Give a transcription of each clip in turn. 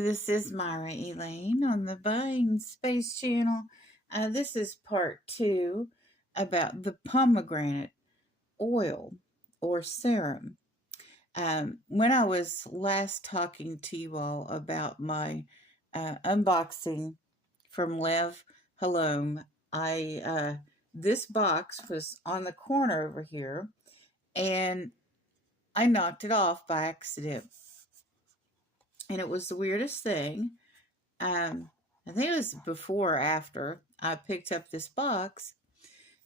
This is Myra Elaine on the Buying Space Channel. This is part 2 about the pomegranate oil or serum. When I was last talking to you all about my unboxing from Lev HaOlam, this box was on the corner over here, and I knocked it off by accident. And it was the weirdest thing. I think it was before or after I picked up this box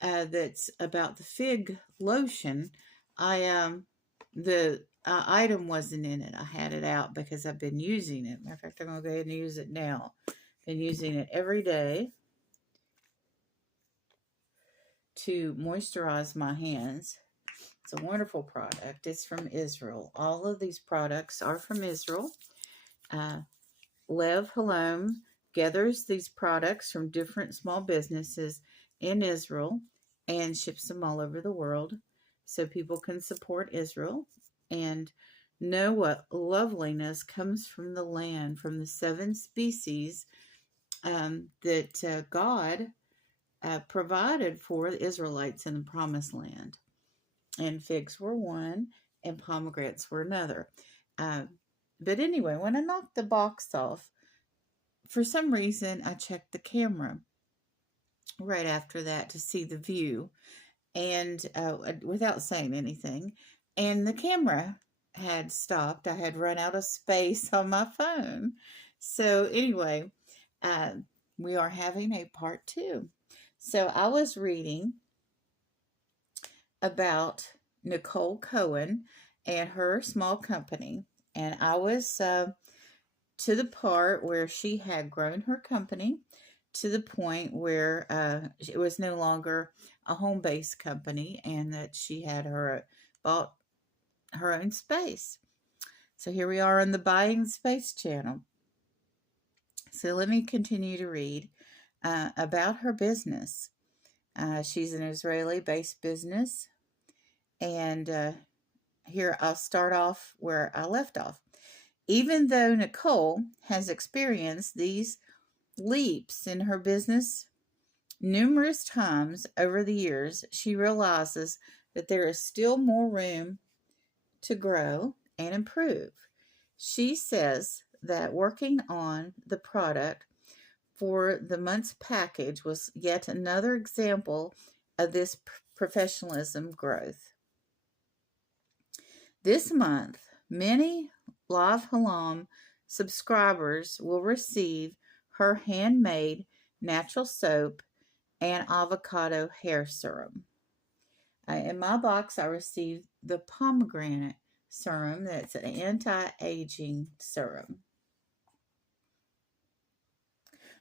that's about the fig lotion. The item wasn't in it. I had it out because I've been using it. Matter of fact, I'm gonna go ahead and use it now. Been using it every day to moisturize my hands. It's a wonderful product. It's from Israel. All of these products are from Israel. Lev HaOlam gathers these products from different small businesses in Israel and ships them all over the world so people can support Israel and know what loveliness comes from the land, from the 7 species that God provided for the Israelites in the Promised Land. And figs were one, and pomegranates were another. But anyway, when I knocked the box off, for some reason, I checked the camera right after that to see the view, and without saying anything. And the camera had stopped. I had run out of space on my phone. So anyway, we are having a part 2. So I was reading about Nicole Cohen and her small company. And I was to the part where she had grown her company to the point where it was no longer a home-based company and that she had bought her own space. So here we are on the Buying Space channel. So let me continue to read about her business. She's an Israeli-based business. And here I'll start off where I left off. Even though Nicole has experienced these leaps in her business numerous times over the years, she realizes that there is still more room to grow and improve. She says that working on the product for the month's package was yet another example of this professionalism growth. This month, many Lev HaOlam subscribers will receive her handmade natural soap and avocado hair serum. In my box, I received the pomegranate serum. That's an anti-aging serum.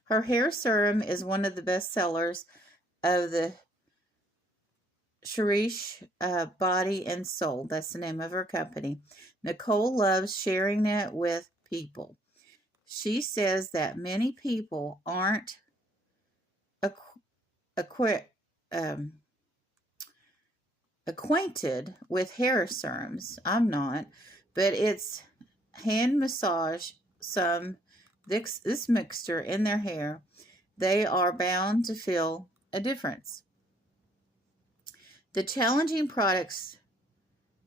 Her hair serum is one of the best sellers of the Shirish Body and Soul. That's the name of her company. Nicole loves sharing it with people. She says that many people aren't acquainted with hair serums. I'm not, but it's hand massage this mixture in their hair. They are bound to feel a difference. The challenging products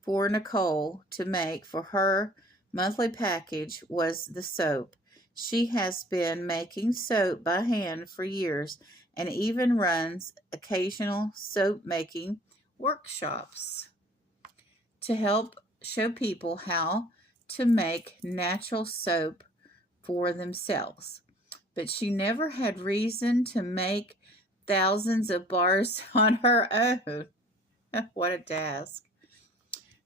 for Nicole to make for her monthly package was the soap. She has been making soap by hand for years and even runs occasional soap making workshops to help show people how to make natural soap for themselves. But she never had reason to make thousands of bars on her own. What a task.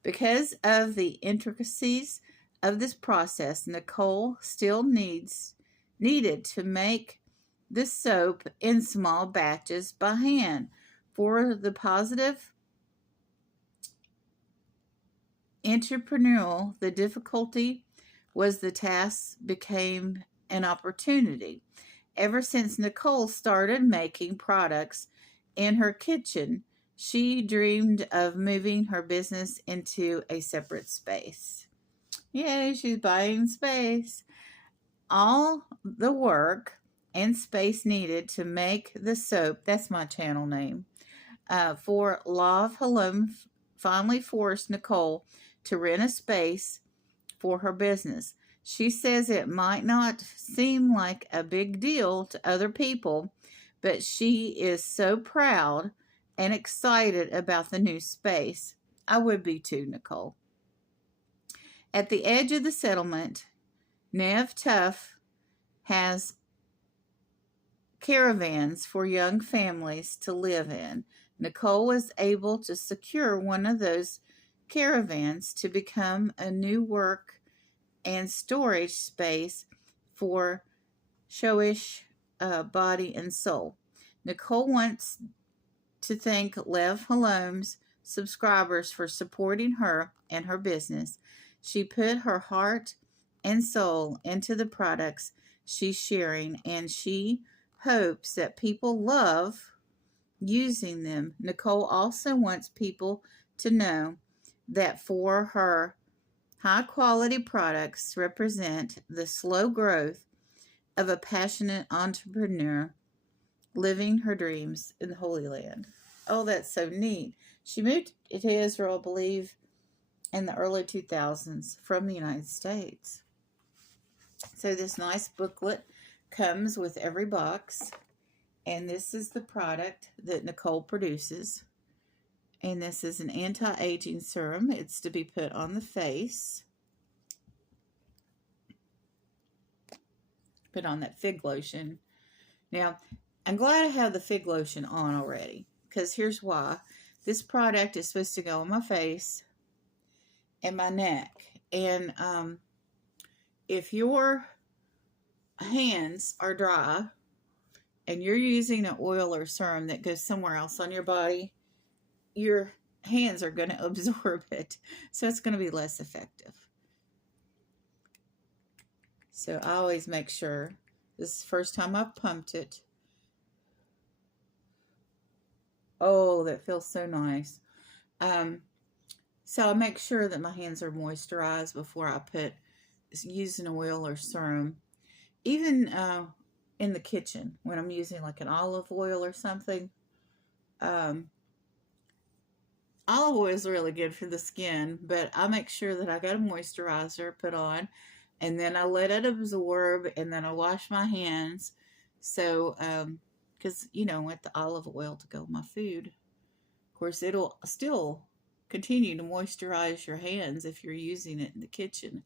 Because of the intricacies of this process, Nicole still needed to make the soap in small batches by hand. For the positive entrepreneurial, the difficulty was the task became an opportunity. Ever since Nicole started making products in her kitchen, she dreamed of moving her business into a separate space. Yay, she's buying space. all the work and space needed to make the soap, that's my channel name, for Lev HaOlam finally forced Nicole to rent a space for her business. She says it might not seem like a big deal to other people, but she is so proud and excited about the new space. I would be too, Nicole. At the edge of the settlement, Nev Tuff has caravans for young families to live in. Nicole was able to secure one of those caravans to become a new work and storage space for Showish body and soul. Nicole wants to thank Lev HaOlam's subscribers for supporting her and her business. She put her heart and soul into the products she's sharing, and she hopes that people love using them. Nicole also wants people to know that for her, high quality products represent the slow growth of a passionate entrepreneur living her dreams in the Holy Land. Oh, that's so neat. She moved to Israel, I believe, in the early 2000s from the United States. So this nice booklet comes with every box. And this is the product that Nicole produces. And this is an anti-aging serum. It's to be put on the face. Put on that fig lotion. Now, I'm glad I have the fig lotion on already, because here's why. This product is supposed to go on my face and my neck. And if your hands are dry and you're using an oil or serum that goes somewhere else on your body, your hands are going to absorb it. So it's going to be less effective. So I always make sure, this is the first time I've pumped it. Oh, that feels so nice. So I make sure that my hands are moisturized before I use an oil or serum. Even in the kitchen, when I'm using like an olive oil or something. Olive oil is really good for the skin, but I make sure that I got a moisturizer put on, and then I let it absorb, and then I wash my hands. So, because, you know, I want the olive oil to go with my food. Of course, it'll still continue to moisturize your hands if you're using it in the kitchen.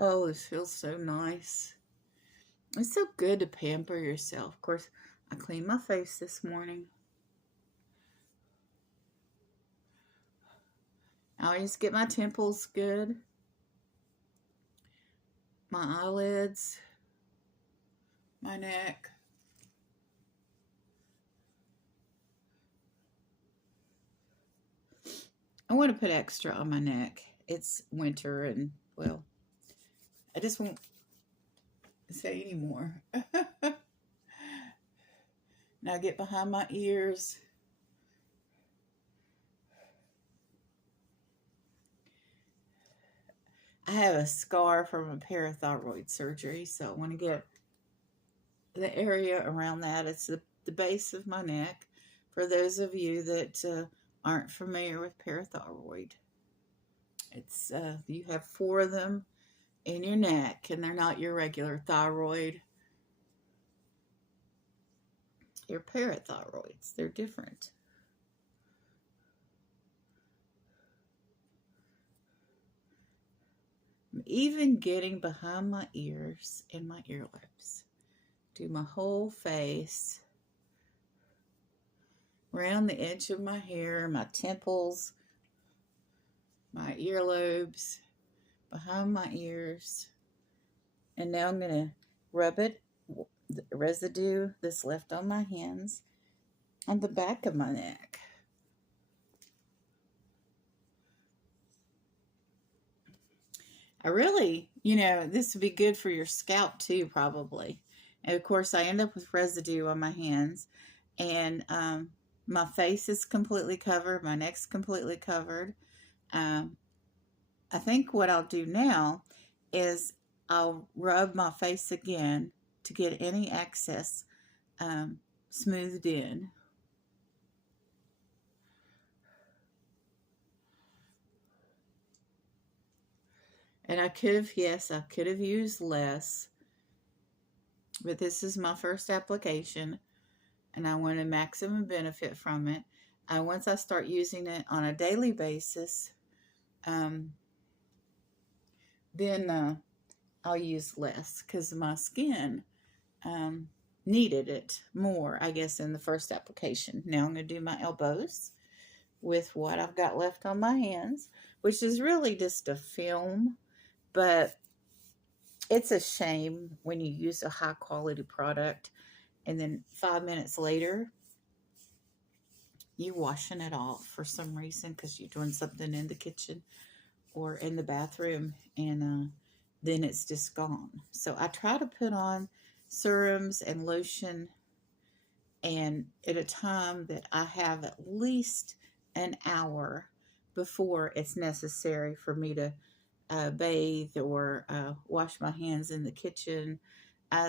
Oh, this feels so nice. It's so good to pamper yourself. Of course, I cleaned my face this morning. I always get my temples good, my eyelids, my neck. I want to put extra on my neck. It's winter and, well, I just won't say anymore. Now get behind my ears. I have a scar from a parathyroid surgery, so I want to get the area around that. It's the base of my neck. For those of you that aren't familiar with parathyroid, it's you have 4 of them in your neck, and they're not your regular thyroid. Your parathyroids, they're different. I'm even getting behind my ears and my earlobes. Do my whole face, around the edge of my hair, my temples, my earlobes, behind my ears. And now I'm going to rub it, the residue that's left on my hands, on the back of my neck. I really, you know, this would be good for your scalp too, probably. And of course, I end up with residue on my hands. And My face is completely covered. My neck's completely covered. Um, I think what I'll do now is I'll rub my face again to get any excess smoothed in. And I could have, yes, I could have used less, but this is my first application and I want a maximum benefit from it. Once I start using it on a daily basis, um, then I'll use less because my skin um, needed it more, I guess, in the first application. Now I'm going to do my elbows with what I've got left on my hands, which is really just a film, but it's a shame when you use a high quality product and then 5 minutes later you're washing it off for some reason because you're doing something in the kitchen or in the bathroom, and then it's just gone. So I try to put on serums and lotion and at a time that I have at least an hour before it's necessary for me to bathe or wash my hands in the kitchen,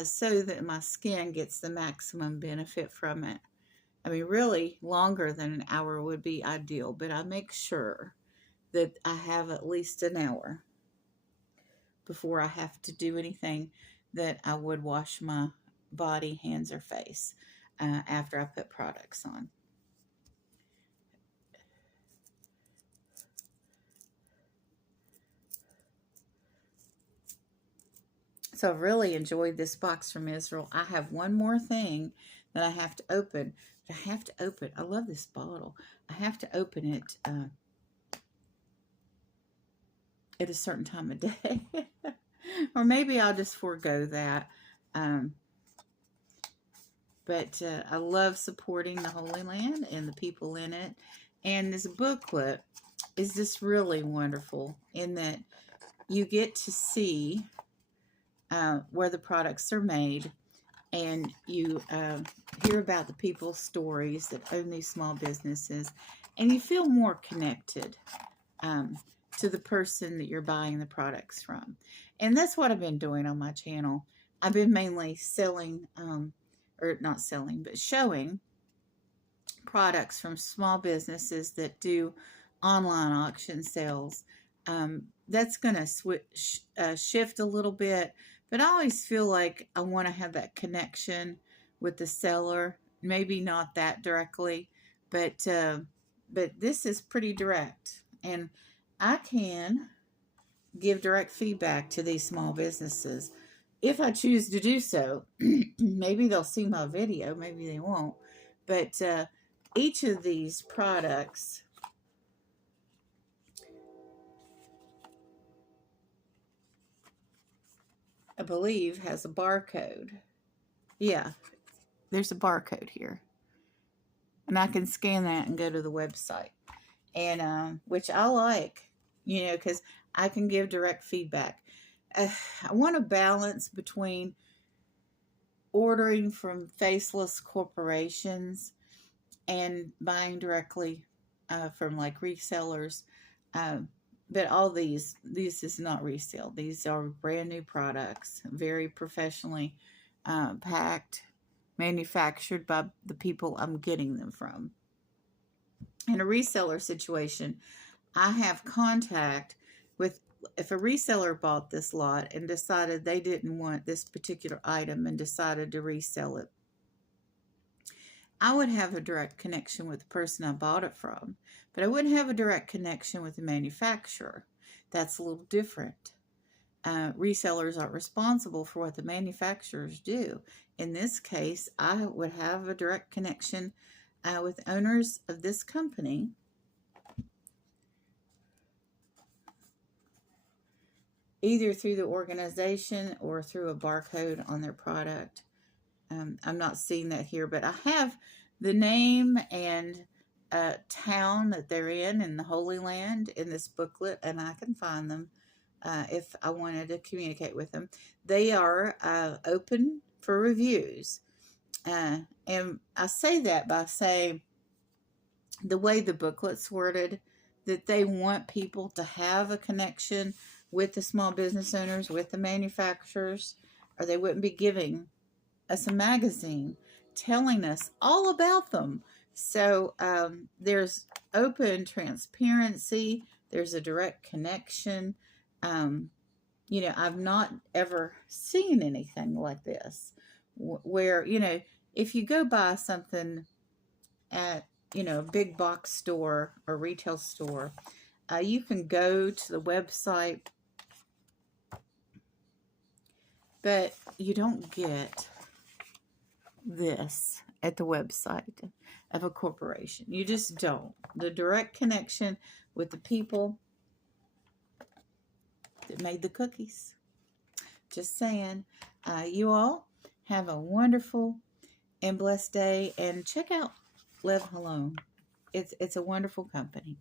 so that my skin gets the maximum benefit from it. I mean, really, longer than an hour would be ideal, but I make sure that I have at least an hour before I have to do anything that I would wash my body, hands, or face after I put products on. So I've really enjoyed this box from Israel. I have one more thing that I have to open. But I have to open. I love this bottle. I have to open it at a certain time of day. Or maybe I'll just forego that. But I love supporting the Holy Land and the people in it. And this booklet is just really wonderful in that you get to see where the products are made, and you hear about the people's stories that own these small businesses, and you feel more connected to the person that you're buying the products from. And that's what I've been doing on my channel. I've been mainly selling, or not selling, but showing products from small businesses that do online auction sales. That's going to shift a little bit, but I always feel like I want to have that connection with the seller. Maybe not that directly, but this is pretty direct, and I can give direct feedback to these small businesses if I choose to do so. Maybe they'll see my video, maybe they won't, but each of these products I believe has a barcode. Yeah, there's a barcode here, and I can scan that and go to the website, and which I like, because I can give direct feedback. I want a balance between ordering from faceless corporations and buying directly from like resellers. But all these is not resale. These are brand new products, very professionally packed, manufactured by the people I'm getting them from. In a reseller situation, I have contact with, if a reseller bought this lot and decided they didn't want this particular item and decided to resell it, I would have a direct connection with the person I bought it from, but I wouldn't have a direct connection with the manufacturer. That's a little different. Resellers aren't responsible for what the manufacturers do. In this case, I would have a direct connection with owners of this company, either through the organization or through a barcode on their product. I'm not seeing that here, but I have the name and town that they're in the Holy Land in this booklet, and I can find them if I wanted to communicate with them. They are open for reviews. And I say that by saying the way the booklet's worded, that they want people to have a connection with the small business owners, with the manufacturers, or they wouldn't be giving us a magazine telling us all about them. So there's open transparency, there's a direct connection. Um, I've not ever seen anything like this where, if you go buy something at, a big box store or retail store, you can go to the website, but you don't get this at the website of a corporation. You just don't. The direct connection with the people that made the cookies. Just saying. You all have a wonderful and blessed day, and check out Lev HaOlam. It's a wonderful company.